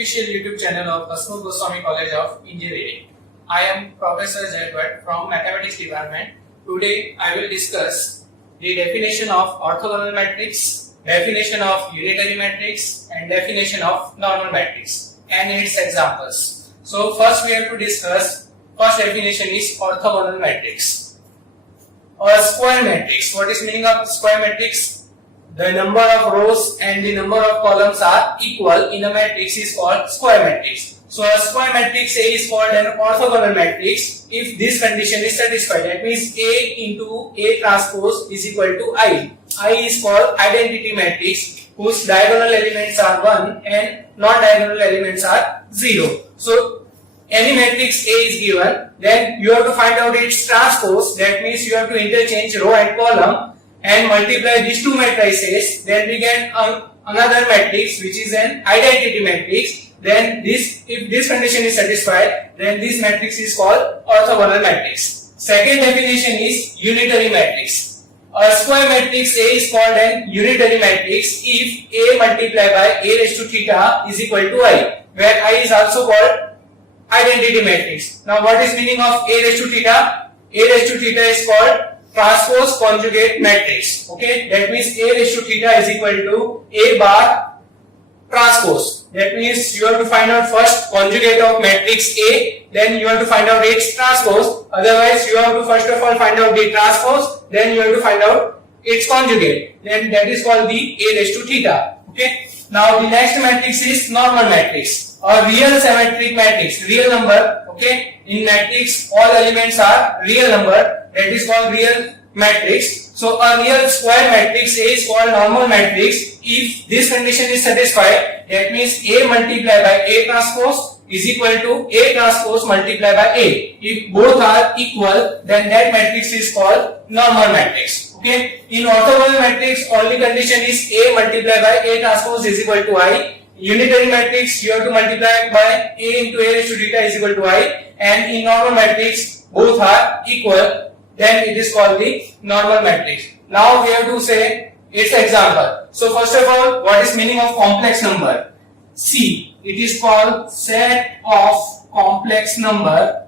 official YouTube channel of Hasmukh Goswami College of Engineering. I am Professor Jay Bhatt from Mathematics Department. Today I will discuss the definition of orthogonal matrix, definition of unitary matrix and definition of normal matrix and its examples. So first we have to discuss, first definition is orthogonal matrix or square matrix. What is meaning of square matrix? The number of rows and the number of columns are equal in a matrix is called square matrix. So a square matrix A is called an orthogonal matrix if this condition is satisfied. That means A into A transpose is equal to I. I is called identity matrix whose diagonal elements are 1 and non-diagonal elements are 0. So any matrix A is given, then you have to find out its transpose. That means you have to interchange row and column and multiply these two matrices, then we get another matrix which is an identity matrix. Then this, if this condition is satisfied, then this matrix is called orthogonal matrix. Second definition is unitary matrix. A square matrix A is called an unitary matrix if A multiplied by A raised to theta is equal to I, where I is also called identity matrix. Now what is meaning of A raised to theta? A raised to theta is called transpose conjugate matrix. Okay, that means A raised to theta is equal to A bar transpose. That means you have to find out first conjugate of matrix A, then you have to find out its transpose. Otherwise you have to first of all find out the transpose, then you have to find out its conjugate. Then that is called the A raised to theta. Okay. Now the next matrix is normal matrix or real symmetric matrix, real number. Okay, in matrix all elements are real number. That is called real matrix. So a real square matrix A is called normal matrix if this condition is satisfied. That means A multiplied by A transpose is equal to A transpose multiplied by A. If both are equal, then that matrix is called normal matrix. Okay. In orthogonal matrix, only condition is A multiplied by A transpose is equal to I. Unitary matrix, you have to multiply by A into A raised to theta is equal to I. And in normal matrix, both are equal. Then it is called the normal matrix. Now we have to say its example. So first of all, what is meaning of complex number? C. It is called set of complex number.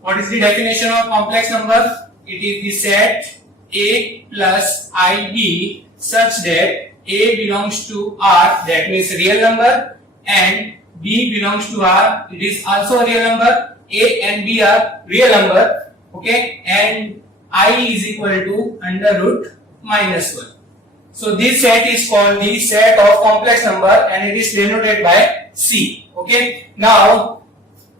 What is the definition of complex number? It is the set A plus IB such that A belongs to R, that means real number, and B belongs to R, it is also a real number. A and B are real number. Okay, and I is equal to under root minus 1. So this set is called the set of complex number and it is denoted by C. Okay, now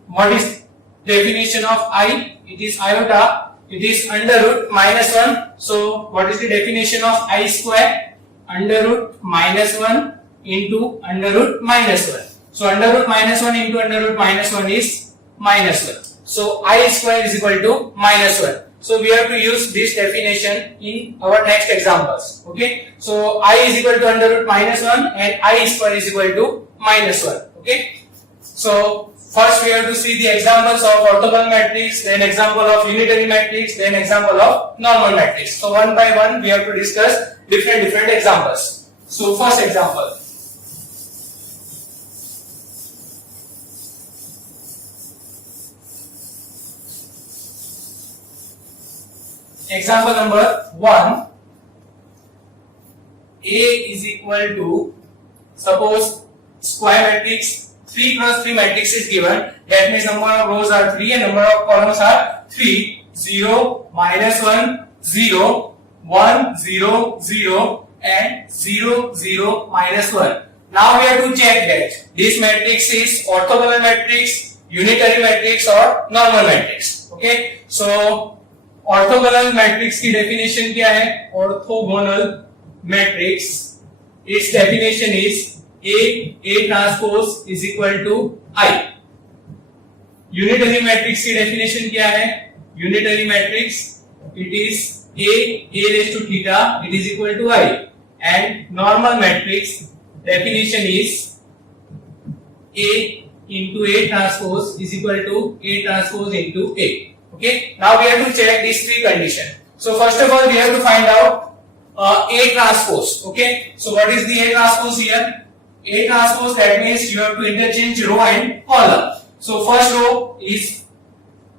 what is definition of I? It is iota, it is under root minus 1. So what is the definition of I square? Under root minus 1 into under root minus 1. So under root minus 1 into under root minus 1 is minus 1. So I square is equal to minus 1. So we have to use this definition in our next examples. Okay. So I is equal to under root minus 1 and I square is equal to minus 1. Okay. So first we have to see the examples of orthogonal matrix, then example of unitary matrix, then example of normal matrix. So one by one we have to discuss different examples. So first example. Example number 1. A is equal to, suppose square matrix 3 cross 3 matrix is given. That means number of rows are 3 and number of columns are 3. 0, minus 1, 0, 1, 0, 0 and 0, 0, minus 1. Now we have to check that this matrix is orthogonal matrix, unitary matrix or normal matrix. Okay. So orthogonal matrix की definition क्या है? Orthogonal matrix, it's definition is A transpose is equal to I. Unitary matrix की definition क्या है? Unitary matrix it is A raise to theta it is equal to I. And normal matrix definition is A into A transpose is equal to A transpose into A. Okay, now we have to check these three conditions. So first of all we have to find out A transpose. Okay, so what is the A transpose here? A transpose, that means you have to interchange row and column. So first row is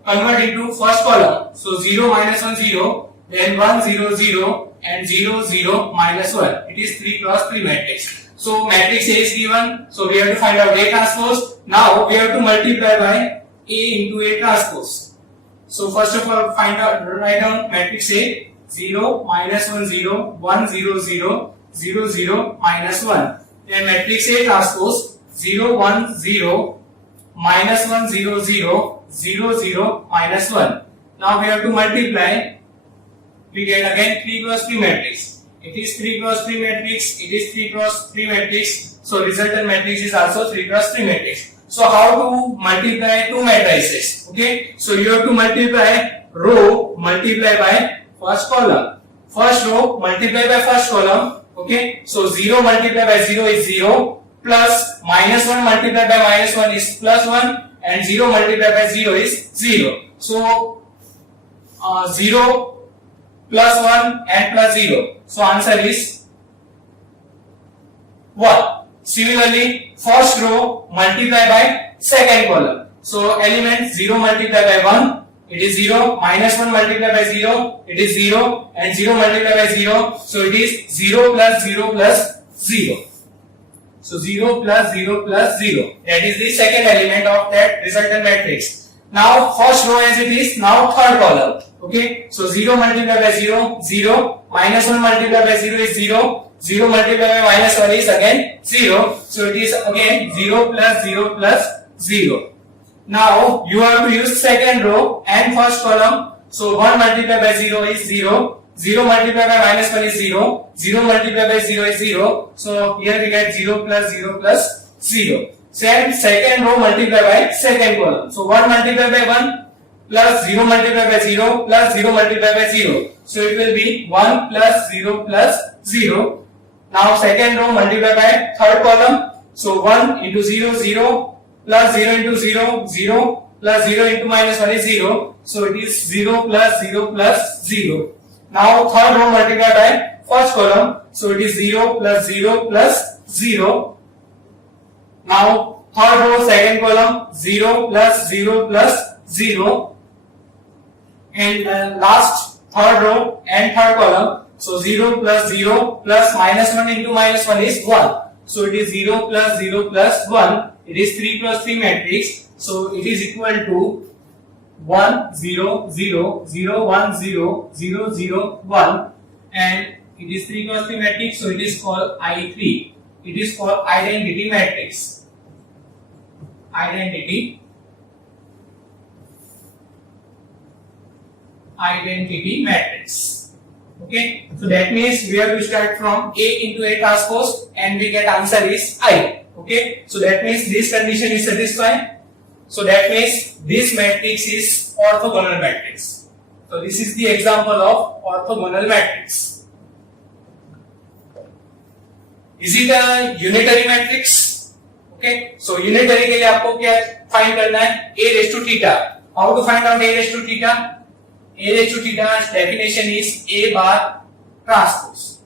convert into first column. So 0 minus 1 0, then 1 0 0 and 0 0 minus 1. It is 3 cross 3 matrix. So matrix A is given. So we have to find out A transpose. Now we have to multiply by A into A transpose. So first of all, write down matrix A. 0 minus 1 0 1 0 0 0 0 minus 1. Then matrix A transpose 0 1 0 minus 1 0 0 0 0 minus 1. Now we have to multiply. We get again 3 cross 3 matrix. It is 3 cross 3 matrix. It is 3 cross 3 matrix. So resultant matrix is also 3 cross 3 matrix. So how to multiply two matrices? Okay. So you have to multiply row multiply by first column. First row multiply by first column. Okay. So 0 multiplied by 0 is 0. Plus minus 1 multiplied by minus 1 is plus 1. And 0 multiplied by 0 is 0. So 0 plus 1 and plus 0. So answer is 1. Similarly, first row multiply by second column. So element 0 multiplied by 1, it is 0, minus 1 multiplied by 0, it is 0, and 0 multiplied by 0, so it is 0 plus 0 plus 0. So 0 plus 0 plus 0. That is the second element of that resultant matrix. Now first row as it is, now third column. Okay, so 0 multiplied by 0, 0, minus 1 multiplied by 0 is 0, 0 multiplied by minus 1 is again 0, so it is again 0 plus 0 plus 0. Now you have to use second row and first column, so 1 multiplied by 0 is 0, 0 multiplied by minus 1 is 0, 0 multiplied by 0 is 0, so here we get 0 plus 0 plus 0. Second row multiplied by second column, so 1 multiplied by 1 plus 0 multiplied by 0 plus 0 multiplied by 0. So it will be 1 plus 0 plus 0. Now second row multiplied by third column. So 1 into 0, 0 plus 0 into 0, 0 plus 0 into minus 1 is 0. So it is 0 plus 0 plus 0. Now third row multiplied by first column. So it is 0 plus 0 plus 0. Now third row second column, 0 plus 0 plus 0. And last third row and third column, so 0 plus 0 plus minus 1 into minus 1 is 1. So it is 0 plus 0 plus 1. It is 3 cross 3 matrix. So it is equal to 1 0 0 0 1 0 0 0 1, and it is 3 cross 3 matrix. So it is called I3. It is called identity matrix. Identity matrix. Okay, so that means we have to start from A into A transpose and we get answer is I. Okay, so that means this condition is satisfied. So that means this matrix is orthogonal matrix. So this is the example of orthogonal matrix. Is it a unitary matrix? Okay, so unitary के लिए आपको क्या find करना है? A raised to theta. How to find out A raised to theta? A raised to theta's definition is A bar transpose.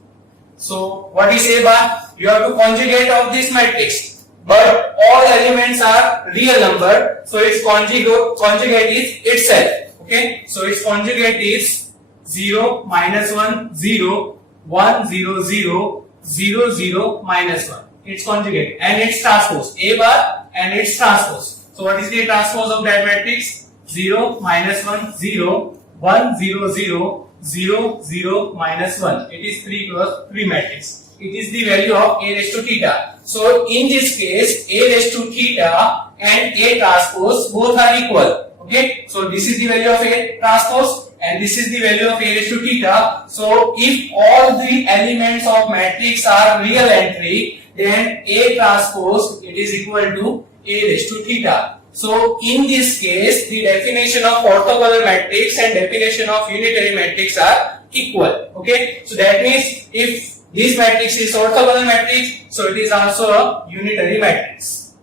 So what is A bar? You have to conjugate of this matrix, but all elements are real number, so its conjugate is itself. Okay, so its conjugate is 0 minus 1 0 1 0 0 0 0 minus 1. Its conjugate and its transpose, A bar and its transpose. So what is the transpose of that matrix? 0 minus 1 0 1 0 0 0 0 minus 1. It is 3 cross 3 matrix. It is the value of A raised to theta. So in this case, A raised to theta and A transpose both are equal. Okay, so this is the value of A transpose and this is the value of A raised to theta. So if all the elements of matrix are real entry, then A transpose it is equal to A raised to theta. So in this case, the definition of orthogonal matrix and definition of unitary matrix are equal. Okay, so that means if this matrix is orthogonal matrix, so it is also a unitary matrix.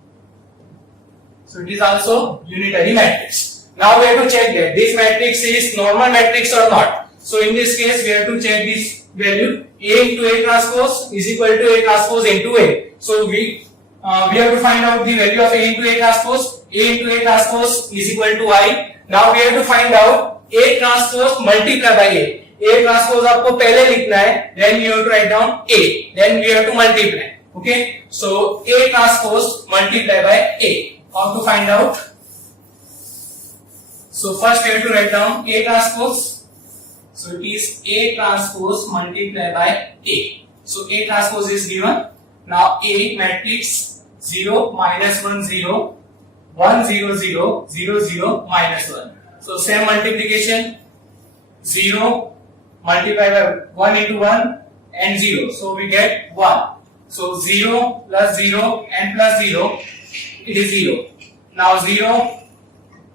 So it is also unitary matrix. Now we have to check that this matrix is normal matrix or not. So in this case, we have to check this value. A into A transpose is equal to A transpose into A. So we we have to find out the value of A into A transpose. A into A transpose is equal to I. Now we have to find out A transpose multiply by A. A transpose आपको पहले लिखना है, then you have to write down A, then we have to multiply. Okay, so A transpose multiply by A. How to find out? So first we have to write down A transpose. So it is A transpose multiply by A. So A transpose is given. Now A matrix 0 minus 1 0 1 0 0 0 0 minus 1. So same multiplication, 0 multiplied by 1 into 1 and 0. So we get 1. So 0 plus 0 and plus 0, it is 0. Now 0,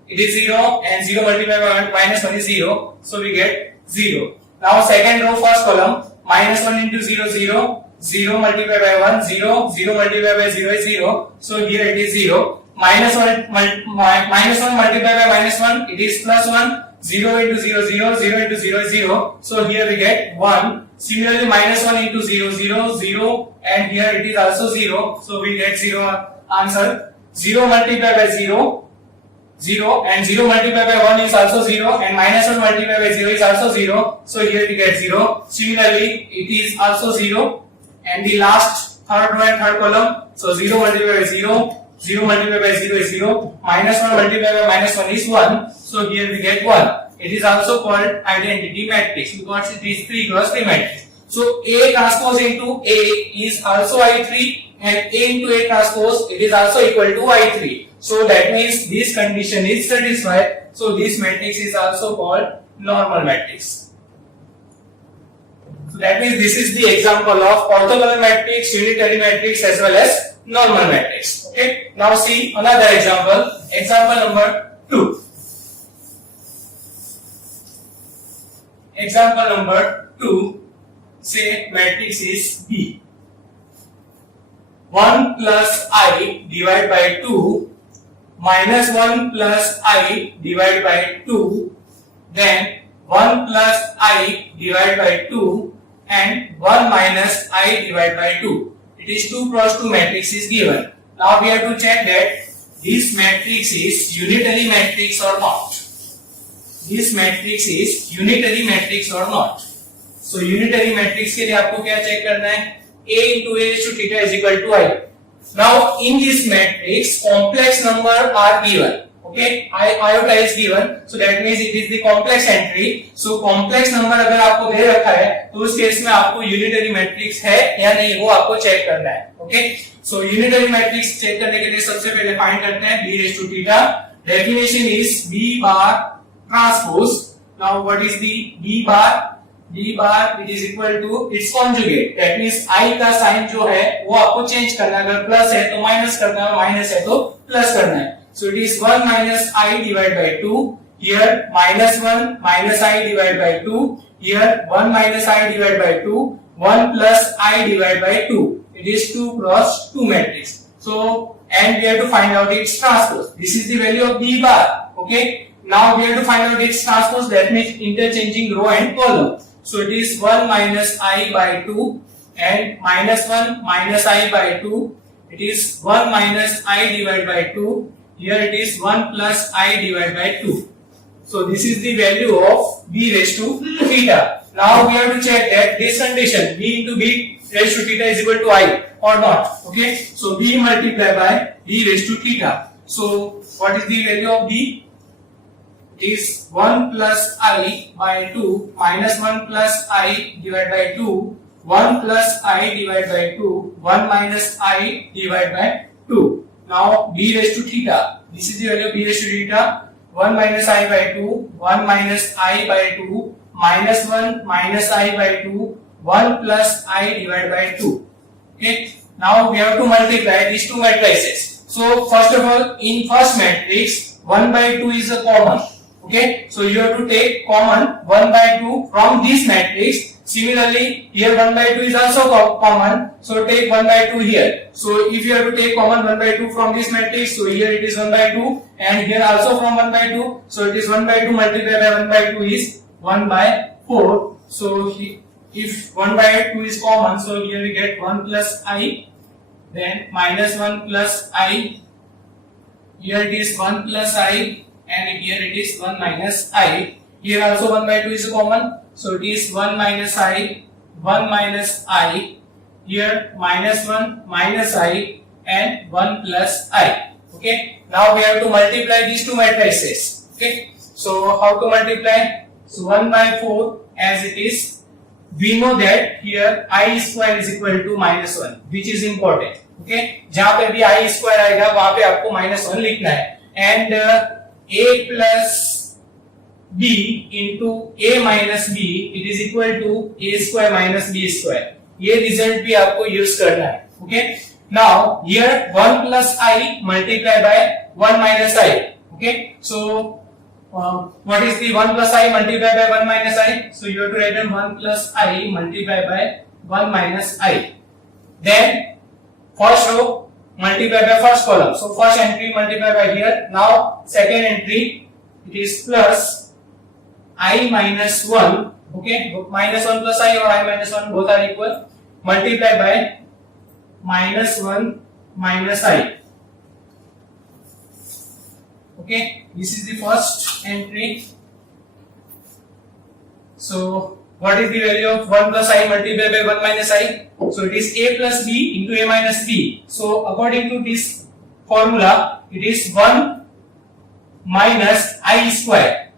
it is 0 and 0 multiplied by minus 1 is 0. So we get 0. Now second row, first column, minus 1 into 0 0. 0 multiplied by 1, 0, 0 multiplied by 0 is 0, so here it is 0, minus 1 multiplied by minus 1, it is plus 1, 0 into 0, 0, 0 into 0 is 0, so here we get 1, similarly minus 1 into 0, 0, 0, and here it is also 0, so we get 0 answer, 0 multiplied by 0, 0, and 0 multiplied by 1 is also 0, and minus 1 multiplied by 0 is also 0, so here we get 0, similarly it is also 0, and the last third row and third column, so 0 multiplied by 0, 0 multiplied by 0 is 0, minus 1 multiplied by minus 1 is 1, so here we get 1. It is also called identity matrix because it is 3 cross 3 matrix. So A transpose into A is also I3 and A into A transpose, it is also equal to I3. So that means this condition is satisfied. So this matrix is also called normal matrix. So that means this is the example of orthogonal matrix, unitary matrix as well as normal matrix. Okay. Now see another example. Example number 2. Example number 2. Say matrix is B. 1 plus I divided by 2 minus 1 plus I divided by 2, then 1 plus I divided by 2 and 1 minus I divided by 2. It is 2 cross 2 matrix is given. Now we have to check that this matrix is unitary matrix or not. This matrix is unitary matrix or not. So unitary matrix के लिए आपको क्या check करना है? A into A raised to theta is equal to I. Now in this matrix complex number are given. Okay, iota is given, so that means it is the complex entry. So complex number अगर आपको दे रखा है तो उस case में आपको unitary matrix है या नहीं वो आपको चेक करना है. ओके, सो यूनिटरी मैट्रिक्स चेक करने के लिए सबसे पहले फाइंड करते हैं b raised to theta. Definition is b bar transpose. Now what is the b bar? b bar it is equal to its conjugate. That means I का sign जो है वो आपको चेंज करना है. अगर प्लस है तो माइनस करना है, माइनस है तो प्लस करना है. So it is 1 minus I divided by 2. Here minus 1 minus I divided by 2. Here 1 minus I divided by 2. 1 plus I divided by 2. It is 2 cross 2 matrix. So and we have to find out its transpose. This is the value of B bar. Okay. Now we have to find out its transpose. That means interchanging row and column. So it is 1 minus I by 2 and minus 1 minus I by 2. It is 1 minus I divided by 2. Here it is 1 plus I divided by 2. So this is the value of b raised to theta. Now we have to check that this condition b into b raised to theta is equal to I or not. Okay. So b multiplied by b raised to theta. So what is the value of b? It is 1 plus I by 2 minus 1 plus I divided by 2. 1 plus I divided by 2. 1 minus I divided by 2. Now b raised to theta. This is the value of b raised to theta. 1 minus I by 2. 1 minus I by 2. Minus 1 minus I by 2. 1 plus I divided by 2. Okay. Now we have to multiply these two matrices. So first of all, in first matrix, 1 by 2 is a common. Okay. So you have to take common 1 by 2 from this matrix. Similarly, here 1 by 2 is also common, so take 1 by 2 here. So if you have to take common 1 by 2 from this matrix, so here it is 1 by 2 and here also from 1 by 2, so it is 1 by 2 multiplied by 1 by 2 is 1 by 4. So if 1 by 2 is common, so here we get 1 plus I then minus 1 plus I, here it is 1 plus I, and here it is 1 minus I. Here also 1 by 2 is common, so it is 1 minus I, 1 minus I, here minus 1 minus I, and 1 plus I. Okay, now we have to multiply these two matrices. Okay, so how to multiply? So 1 by 4 as it is. We know that here I square is equal to minus 1, which is important. Okay, जहाँ पे भी I square आएगा वहाँ पे आपको minus 1 लिखना है, and A plus B into A minus B, it is equal to A square minus B square. ये result भी आपको use करना है. Okay, now here 1 plus I multiply by 1 minus I. Okay, so what is the 1 plus I multiplied by 1 minus I? So you have to write 1 plus I multiplied by 1 minus I. Then first row multiplied by first column. So first entry multiplied by here. Now second entry, it is plus I minus 1. Okay, minus 1 plus I or I minus 1 both are equal. Multiplied by minus 1 minus I. Okay, this is the first entry. So what is the value of 1 plus I multiplied by 1 minus I? So it is A plus B into A minus B. So according to this formula, it is 1 minus I square.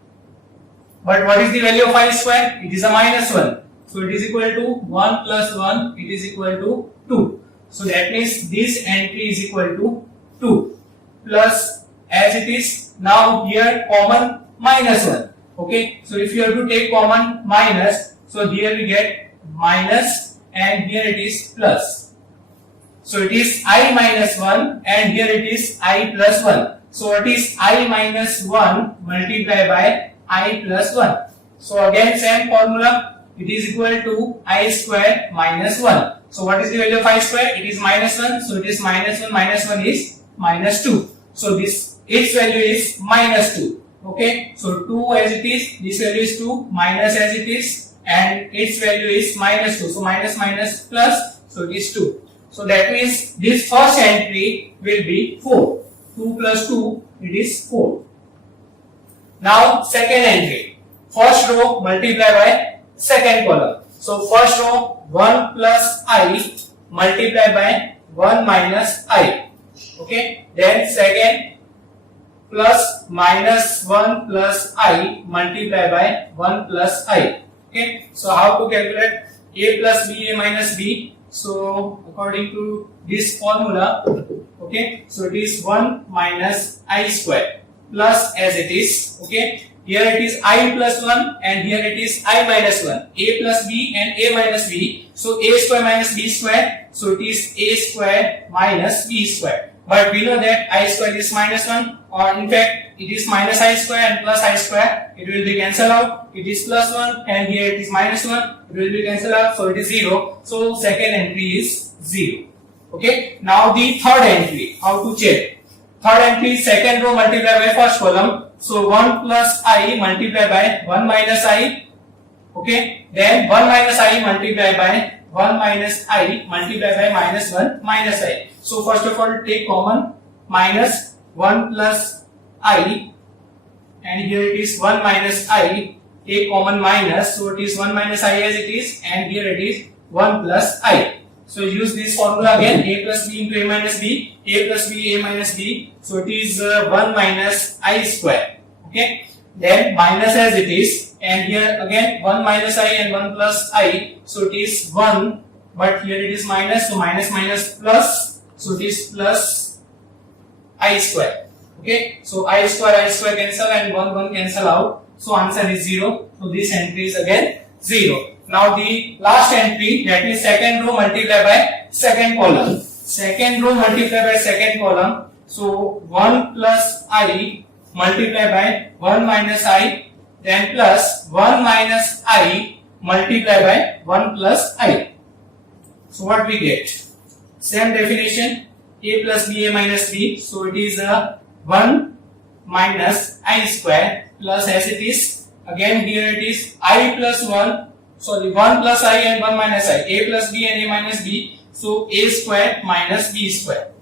But what is the value of I square? It is a minus 1. So it is equal to 1 plus 1, it is equal to 2. So that means this entry is equal to 2 plus, as it is now here common minus 1. Okay, so if you have to take common minus, so here we get minus and here it is plus. So it is I minus 1 and here it is I plus 1. So it is I minus 1 multiplied by I plus 1. So again same formula, it is equal to I square minus 1. So what is the value of I square? It is minus 1. So it is minus 1 is minus 2. So this its value is minus 2. Okay, so 2 as it is, this value is 2, minus as it is, and its value is minus 2. So minus minus plus, so it is 2. So that means this first entry will be 4. 2 plus 2, it is 4. Now second entry, first row multiply by second column. So first row 1 plus I multiply by 1 minus I. Okay, then second plus minus 1 plus I multiply by 1 plus I. Okay, so how to calculate A plus B, A minus B? So according to this formula, okay, so it is 1 minus I square plus as it is. Okay, here it is I plus 1 and here it is I minus 1. A plus B and A minus B. So A square minus B square. So it is A square minus B square. But we know that I square is minus 1, or in fact it is minus I square and plus I square. It will be cancelled out. It is plus 1 and here it is minus 1. It will be cancelled out. So it is 0. So second entry is 0. Okay. Now the third entry. How to check? Third entry, second row multiplied by first column. So 1 plus I multiplied by 1 minus I. Okay. Then 1 minus I multiplied by 1 minus I multiplied by minus 1 minus I. So first of all take common, minus 1 plus I, and here it is 1 minus I, take common minus, so it is 1 minus I as it is, and here it is 1 plus I. So use this formula again, A plus B into A minus B, A plus B, A minus B, so it is 1 minus I square. Okay, then minus as it is, and here again 1 minus I and 1 plus I, so it is 1, but here it is minus, so minus minus plus, so it is plus I square. Okay, so I square cancel and 1 cancel out, so answer is 0. So this entry is again 0. Now the last entry, that is second row multiplied by second column. Second row multiplied by second column, so 1 plus I multiplied by 1 minus I, then plus 1 minus I multiplied by 1 plus I. So what we get? Same definition, A plus B, A minus B. So it is 1 minus I square plus as it is. Again here it is I plus 1. Sorry, 1 plus I and 1 minus I. A plus B and A minus B. So a square minus b square.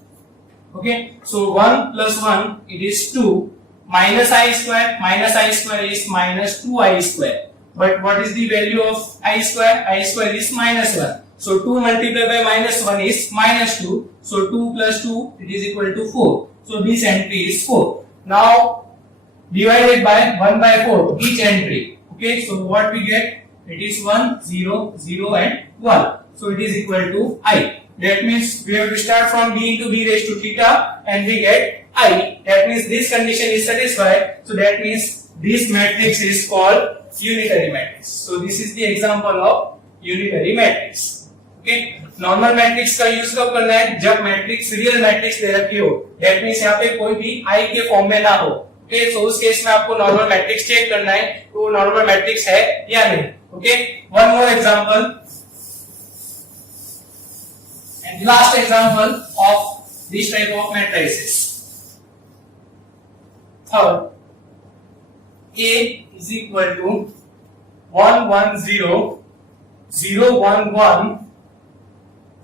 Okay, so 1 plus 1 it is 2, minus I square is minus 2i square. But what is the value of I square? I square is minus 1. So 2 multiplied by minus 1 is minus 2. So 2 plus 2 it is equal to 4. So this entry is 4. Now divided by 1 by 4 each entry. Okay, so what we get? It is 1, 0, 0 and 1. So it is equal to I. That means we have to start from b into b raised to theta and we get I. That means this condition is satisfied. So that means this matrix is called unitary matrix. So this is the example of unitary matrix. Okay, normal matrix का use कब करना है? जब matrix real matrix दे रखी हो. That means यहाँ पे कोई भी आई के फॉर्म में ना हो. ओके, सो उस केस में आपको नॉर्मल मैट्रिक्स चेक करना है तो वो नॉर्मल मैट्रिक्स है या नहीं. Okay, one more example and last example of this type of matrices. Third, A is equal to 1 1 0 0 1 1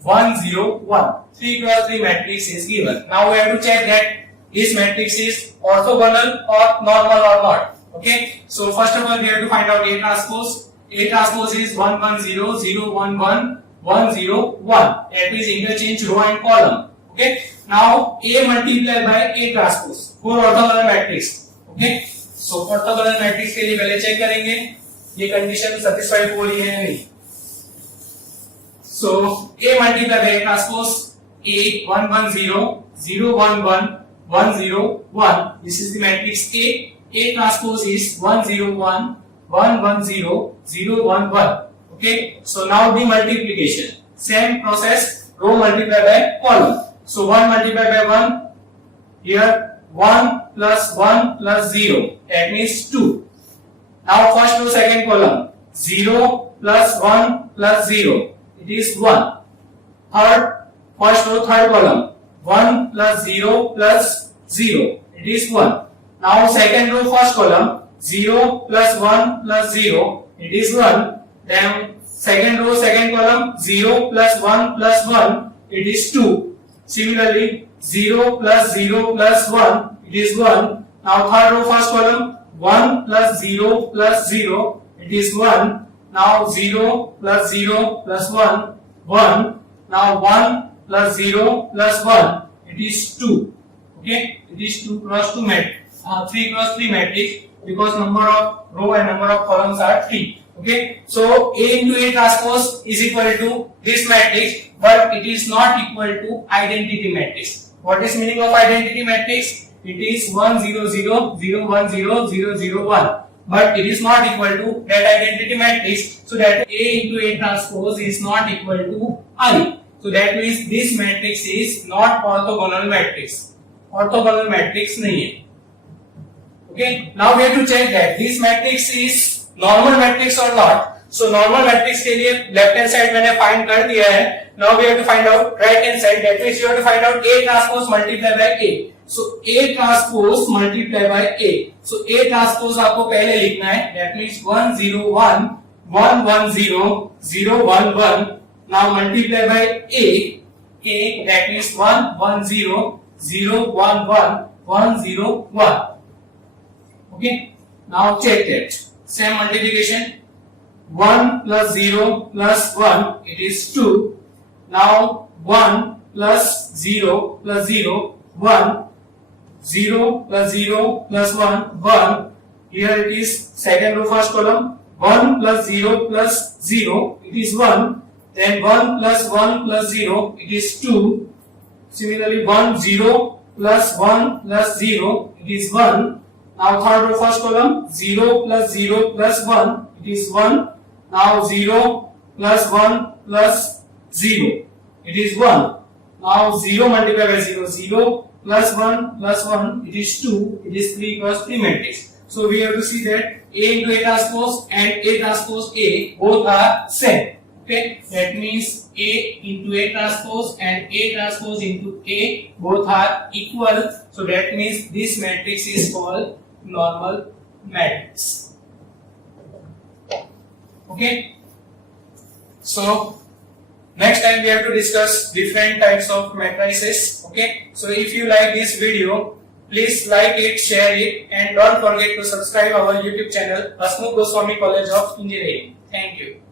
1 0 1. 3 cross 3 matrix is given. Now we have to check that this matrix is orthogonal or normal or not. Okay, so first of all we have to find out A transpose. A transpose is 1 1 0 0 1 1 1 0 1. That means interchange row and column. Okay, now A multiplied by A transpose for orthogonal matrix. Okay, so orthogonal matrix के लिए पहले check करेंगे ये condition satisfied हो रही है या नहीं. So A multiplied by A transpose A 1 1 0 0 1 1 1 0 1. This is the matrix A. A transpose is 1 0 1 1 1 0 0 1 1. Okay, so now the multiplication, same process, row multiplied by column. So 1 multiplied by 1, here 1 plus 1 plus 0, that means 2. Now first row second column, 0 plus 1 plus 0, it is 1. Third, first row third column, 1 plus 0 plus 0, it is 1. Now second row first column, 0 plus 1 plus 0, it is 1. Then second row second column 0 plus 1 plus 1 it is 2. Similarly 0 plus 0 plus 1 it is 1. Now third row first column 1 plus 0 plus 0 it is 1. Now 0 plus 0 plus 1 1. Now 1 plus 0 plus 1 it is 2. Okay, it is 2 cross 2 matrix, 3 cross 3 matrix because number of row and number of columns are 3. Okay, so A into A transpose is equal to this matrix, but it is not equal to identity matrix. What is meaning of identity matrix? It is 1 0 0 0 1 0 0 0 1, but it is not equal to that identity matrix. So that A into A transpose is not equal to I. So that means this matrix is not orthogonal matrix. Orthogonal matrix नहीं है. Okay, now we have to check that this matrix is normal matrix और not. So normal matrix के लिए left hand side मैंने find कर दिया है. Now we have to find out right hand side. That means you have to find out A transpose multiply by A. So A transpose multiply by A. So A transpose आपको पहले लिखना है. That means 1 0 1 1 1 0 0 1 1. Now multiply by A. A that means 1 1 0 0 1 1 1 0 1. Okay, now check that. Same multiplication, 1 plus 0 plus 1 it is 2. Now 1 plus 0 plus 0 1, 0 plus 0 plus 1 1. Here it is second row first column, 1 plus 0 plus 0 it is 1. Then 1 plus 1 plus 0 it is 2. Similarly 1 0 plus 1 plus 0 it is 1. Now third row first column 0 plus 0 plus 1 it is 1. Now 0 plus 1 plus 0 it is 1. Now 0 multiplied by 0 0 plus 1 plus 1 it is 2. It is 3 cross 3 matrix. So we have to see that A into A transpose and A transpose A both are same. Okay, that means A into A transpose and A transpose into A both are equal. So that means this matrix is called normal matrix. Okay, so Next time we have to discuss different types of matrices. Okay. So if you like this video, please like it, share it, and don't forget to subscribe our YouTube channel, Hasmukh Goswami College of Engineering. Thank you.